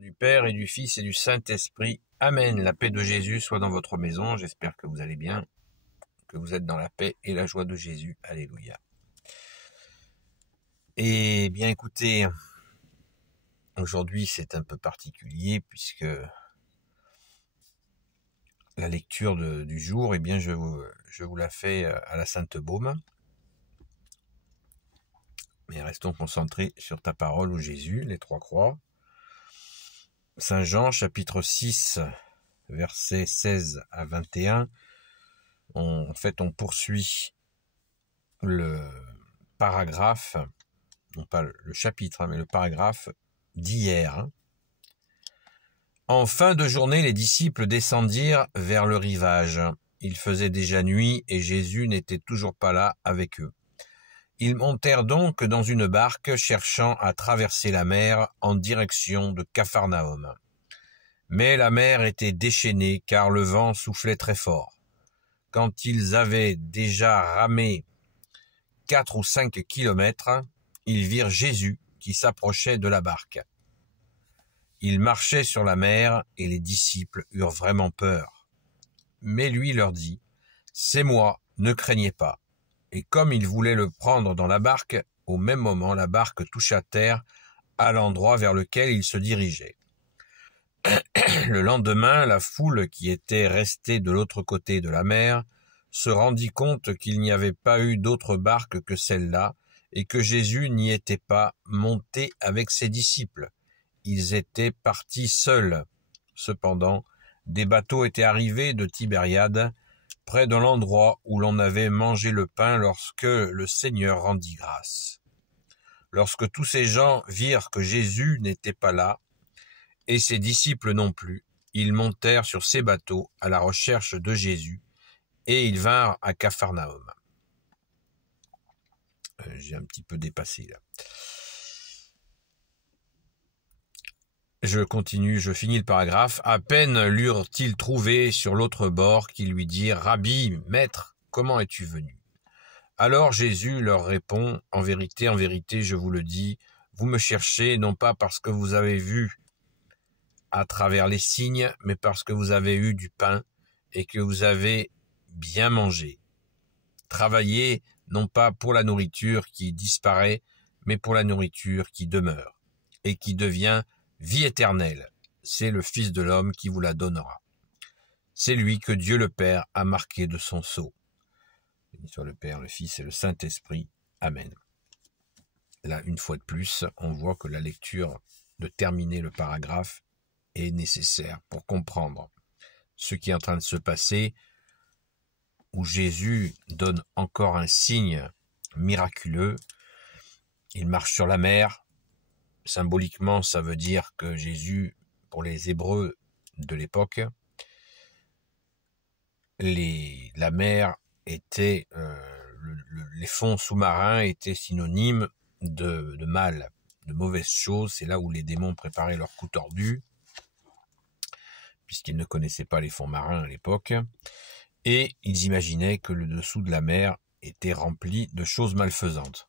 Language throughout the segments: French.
Du Père et du Fils et du Saint-Esprit. Amen. La paix de Jésus soit dans votre maison. J'espère que vous allez bien, que vous êtes dans la paix et la joie de Jésus. Alléluia. Et bien écoutez, aujourd'hui c'est un peu particulier puisque la lecture du jour, je vous la fais à la Sainte Baume. Mais restons concentrés sur ta parole, ô Jésus, les trois croix. Saint Jean, chapitre 6, versets 16 à 21. On poursuit le paragraphe, non pas le chapitre, mais le paragraphe d'hier. En fin de journée, les disciples descendirent vers le rivage. Il faisait déjà nuit et Jésus n'était toujours pas là avec eux. Ils montèrent donc dans une barque, cherchant à traverser la mer en direction de Capharnaüm. Mais la mer était déchaînée, car le vent soufflait très fort. Quand ils avaient déjà ramé 4 ou 5 kilomètres, ils virent Jésus qui s'approchait de la barque. Il marchait sur la mer et les disciples eurent vraiment peur. Mais lui leur dit « C'est moi, ne craignez pas ». Et comme il voulait le prendre dans la barque, au même moment la barque toucha terre à l'endroit vers lequel il se dirigeait. Le lendemain, la foule qui était restée de l'autre côté de la mer se rendit compte qu'il n'y avait pas eu d'autre barque que celle-là et que Jésus n'y était pas monté avec ses disciples. Ils étaient partis seuls. Cependant, des bateaux étaient arrivés de Tibériade, près de l'endroit où l'on avait mangé le pain lorsque le Seigneur rendit grâce. Lorsque tous ces gens virent que Jésus n'était pas là, et ses disciples non plus, ils montèrent sur ces bateaux à la recherche de Jésus, et ils vinrent à Capharnaüm. J'ai un petit peu dépassé là. Je continue, je finis le paragraphe. À peine l'eurent-ils trouvé sur l'autre bord qu'ils lui dirent « Rabbi, maître, comment es-tu venu ?» Alors Jésus leur répond « En vérité, je vous le dis, vous me cherchez non pas parce que vous avez vu à travers les signes, mais parce que vous avez eu du pain et que vous avez bien mangé. Travaillez non pas pour la nourriture qui disparaît, mais pour la nourriture qui demeure et qui devient vie éternelle. C'est le Fils de l'homme qui vous la donnera. C'est lui que Dieu le Père a marqué de son sceau. Béni soit le Père, le Fils et le Saint-Esprit. Amen. Là, une fois de plus, on voit que la lecture de terminer le paragraphe est nécessaire pour comprendre ce qui est en train de se passer, où Jésus donne encore un signe miraculeux. Il marche sur la mer. Symboliquement, ça veut dire que Jésus, pour les Hébreux de l'époque, la mer était, les fonds sous-marins étaient synonymes de mal, de mauvaises choses. C'est là où les démons préparaient leurs coups tordus, puisqu'ils ne connaissaient pas les fonds marins à l'époque, et ils imaginaient que le dessous de la mer était rempli de choses malfaisantes.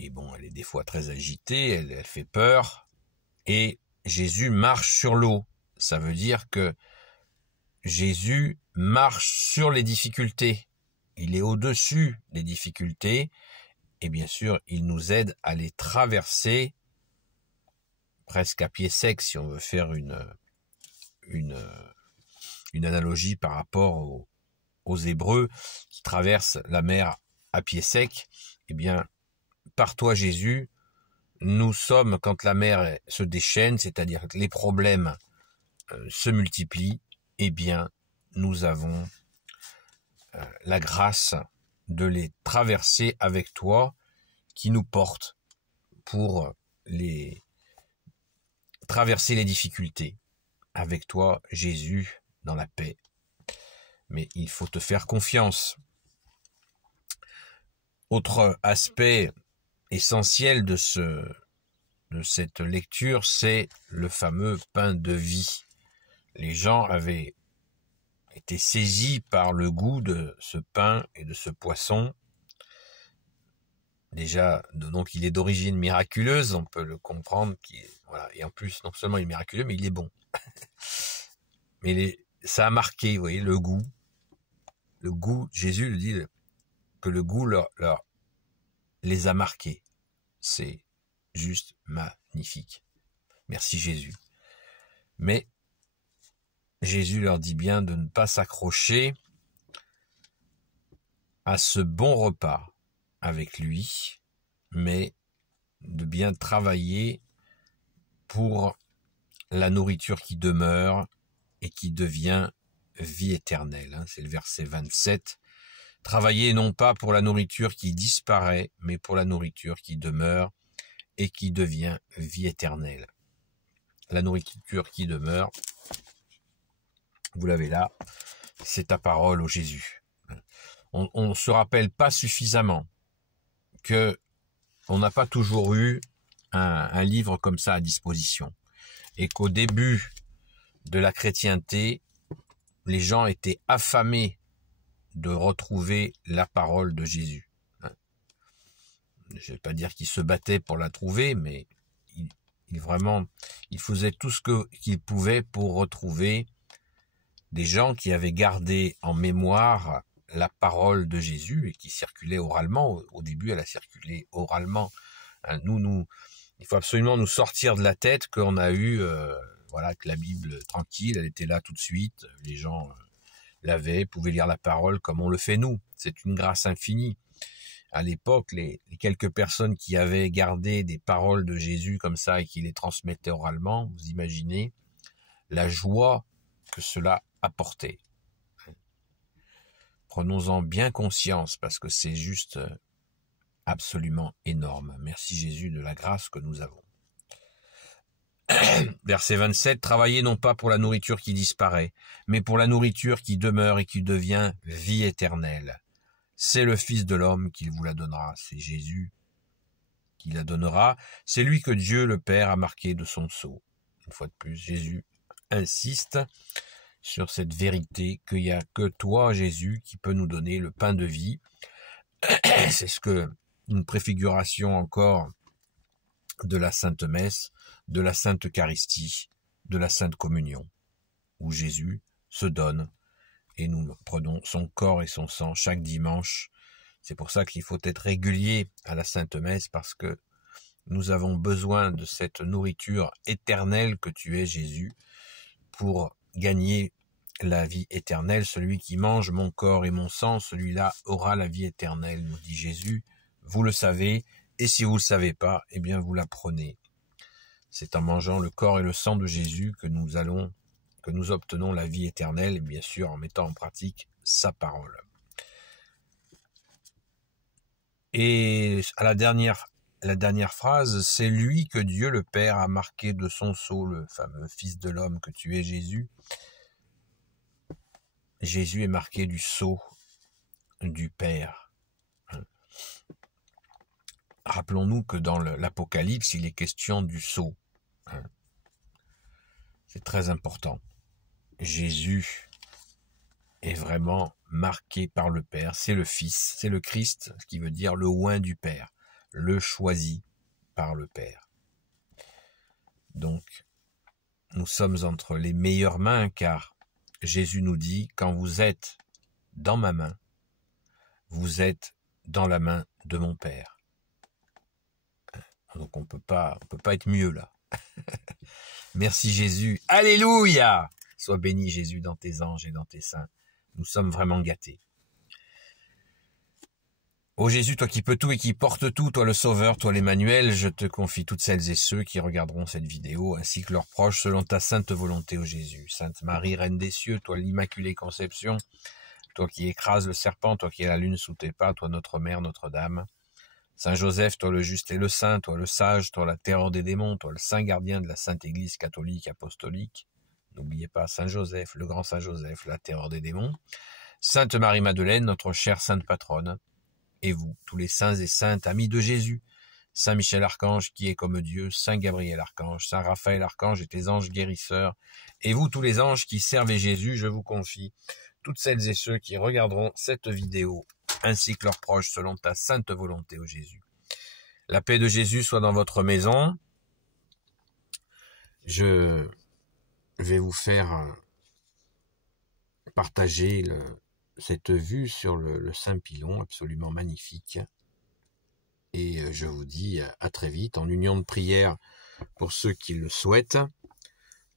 Et bon, elle est des fois très agitée, elle fait peur, et Jésus marche sur l'eau. Ça veut dire que Jésus marche sur les difficultés. Il est au-dessus des difficultés, et bien sûr, il nous aide à les traverser presque à pied sec, si on veut faire une analogie par rapport aux Hébreux qui traversent la mer à pied sec. Eh bien, par toi Jésus, nous sommes, quand la mer se déchaîne, c'est-à-dire que les problèmes se multiplient, eh bien, nous avons la grâce de les traverser avec toi, qui nous porte pour traverser les difficultés. Avec toi, Jésus, dans la paix. Mais il faut te faire confiance. Autre aspect essentiel de cette lecture, c'est le fameux pain de vie. Les gens avaient été saisis par le goût de ce pain et de ce poisson. Déjà, donc il est d'origine miraculeuse, on peut le comprendre, Voilà. Et en plus, non seulement il est miraculeux, mais il est bon. Mais ça a marqué, vous voyez, le goût. Le goût, Jésus le dit, que le goût les a marqués. C'est juste magnifique. Merci Jésus. Mais Jésus leur dit bien de ne pas s'accrocher à ce bon repas avec lui, mais de bien travailler pour la nourriture qui demeure et qui devient vie éternelle. C'est le verset 27. Travaillez non pas pour la nourriture qui disparaît, mais pour la nourriture qui demeure et qui devient vie éternelle. La nourriture qui demeure, vous l'avez là, c'est ta parole, ô Jésus. On ne se rappelle pas suffisamment que on n'a pas toujours eu un livre comme ça à disposition. Et qu'au début de la chrétienté, les gens étaient affamés de retrouver la parole de Jésus. Je ne vais pas dire qu'ils se battaient pour la trouver, mais ils faisaient tout ce qu'ils pouvaient pour retrouver des gens qui avaient gardé en mémoire la parole de Jésus et qui circulait oralement. Au début, elle a circulé oralement. Il faut absolument nous sortir de la tête qu'on a eu, que la Bible tranquille, elle était là tout de suite. Les gens l'avaient, pouvaient lire la parole comme on le fait nous. C'est une grâce infinie. À l'époque, les quelques personnes qui avaient gardé des paroles de Jésus comme ça et qui les transmettaient oralement, vous imaginez la joie que cela apportait. Prenons-en bien conscience parce que c'est juste absolument énorme. Merci Jésus de la grâce que nous avons. Verset 27, travaillez non pas pour la nourriture qui disparaît, mais pour la nourriture qui demeure et qui devient vie éternelle. C'est le Fils de l'homme qui vous la donnera. C'est Jésus qui la donnera. C'est lui que Dieu le Père a marqué de son sceau. Une fois de plus, Jésus insiste sur cette vérité qu'il n'y a que toi, Jésus, qui peut nous donner le pain de vie. C'est une préfiguration encore de la Sainte Messe, de la Sainte Eucharistie, de la Sainte Communion, où Jésus se donne et nous prenons son corps et son sang chaque dimanche. C'est pour ça qu'il faut être régulier à la Sainte Messe, parce que nous avons besoin de cette nourriture éternelle que tu es, Jésus, pour gagner la vie éternelle. Celui qui mange mon corps et mon sang, celui-là aura la vie éternelle, nous dit Jésus. Vous le savez, et si vous ne le savez pas, eh bien vous la prenez. C'est en mangeant le corps et le sang de Jésus que nous obtenons la vie éternelle, et bien sûr en mettant en pratique sa parole. Et à la dernière phrase, c'est lui que Dieu le Père a marqué de son sceau, le fameux Fils de l'homme que tu es, Jésus. Jésus est marqué du sceau du Père. Rappelons-nous que dans l'Apocalypse, il est question du sceau. C'est très important. Jésus est vraiment marqué par le Père. C'est le Fils, c'est le Christ, ce qui veut dire le oint du Père, le choisi par le Père. Donc, nous sommes entre les meilleures mains, car Jésus nous dit, quand vous êtes dans ma main, vous êtes dans la main de mon Père. Donc on peut pas être mieux là. Merci Jésus. Alléluia! Sois béni Jésus dans tes anges et dans tes saints. Nous sommes vraiment gâtés. Ô Jésus, toi qui peux tout et qui portes tout, toi le Sauveur, toi l'Emmanuel, je te confie toutes celles et ceux qui regarderont cette vidéo, ainsi que leurs proches, selon ta sainte volonté, ô Jésus. Sainte Marie, Reine des cieux, toi l'Immaculée Conception, toi qui écrases le serpent, toi qui es la lune sous tes pas, toi notre Mère, Notre-Dame. Saint Joseph, toi le juste et le saint, toi le sage, toi la terreur des démons, toi le saint gardien de la Sainte Église catholique apostolique. N'oubliez pas Saint Joseph, le grand Saint Joseph, la terreur des démons. Sainte Marie-Madeleine, notre chère sainte patronne. Et vous, tous les saints et saintes amis de Jésus. Saint Michel Archange qui est comme Dieu, Saint Gabriel Archange, Saint Raphaël Archange et tes anges guérisseurs. Et vous, tous les anges qui servez Jésus, je vous confie toutes celles et ceux qui regarderont cette vidéo, ainsi que leurs proches, selon ta sainte volonté, ô Jésus. La paix de Jésus soit dans votre maison. Je vais vous faire partager cette vue sur le Saint-Pilon, absolument magnifique. Et je vous dis à très vite, en union de prière pour ceux qui le souhaitent,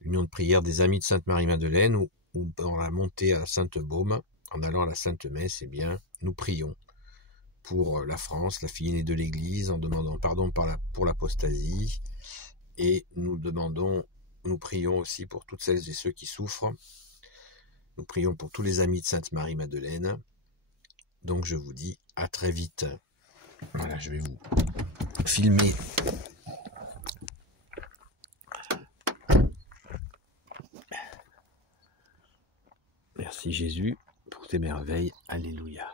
union de prière des amis de Sainte-Marie-Madeleine, ou dans la montée à la Sainte-Baume, en allant à la Sainte-Messe, eh bien, nous prions pour la France, la fille aînée de l'Église, en demandant pardon pour l'apostasie, et nous prions aussi pour toutes celles et ceux qui souffrent. Nous prions pour tous les amis de Sainte-Marie-Madeleine. Donc je vous dis à très vite. Voilà, je vais vous filmer. Merci Jésus pour tes merveilles. Alléluia.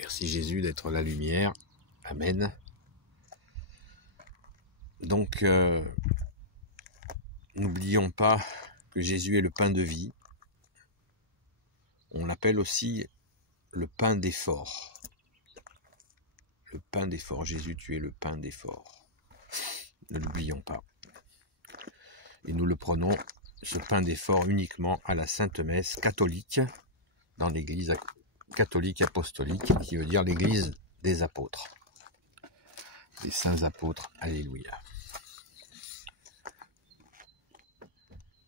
Merci Jésus d'être la lumière. Amen. Donc, n'oublions pas que Jésus est le pain de vie. On l'appelle aussi le pain d'effort. Le pain d'effort. Jésus, tu es le pain d'effort. Ne l'oublions pas. Et nous le prenons, ce pain d'effort, uniquement à la Sainte Messe catholique, dans l'église catholique apostolique, qui veut dire l'église des apôtres. Des saints apôtres. Alléluia.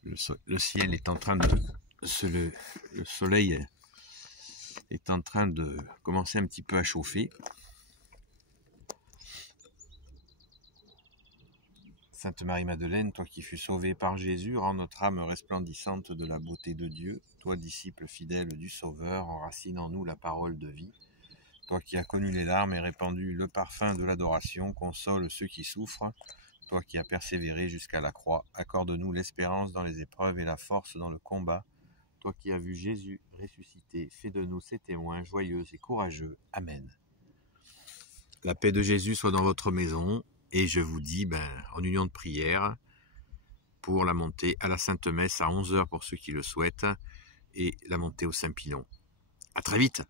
Le ciel est en train de... Le soleil est en train de commencer un petit peu à chauffer. Sainte Marie-Madeleine, toi qui fus sauvée par Jésus, rends notre âme resplendissante de la beauté de Dieu. Toi, disciple fidèle du Sauveur, enracine en nous la parole de vie. Toi qui as connu les larmes et répandu le parfum de l'adoration, console ceux qui souffrent. Toi qui as persévéré jusqu'à la croix, accorde-nous l'espérance dans les épreuves et la force dans le combat. Toi qui as vu Jésus ressuscité, fais de nous ses témoins joyeux et courageux. Amen. La paix de Jésus soit dans votre maison. Et je vous dis, en union de prière, pour la montée à la Sainte Messe à 11h pour ceux qui le souhaitent, et la montée au Saint-Pilon. À très vite!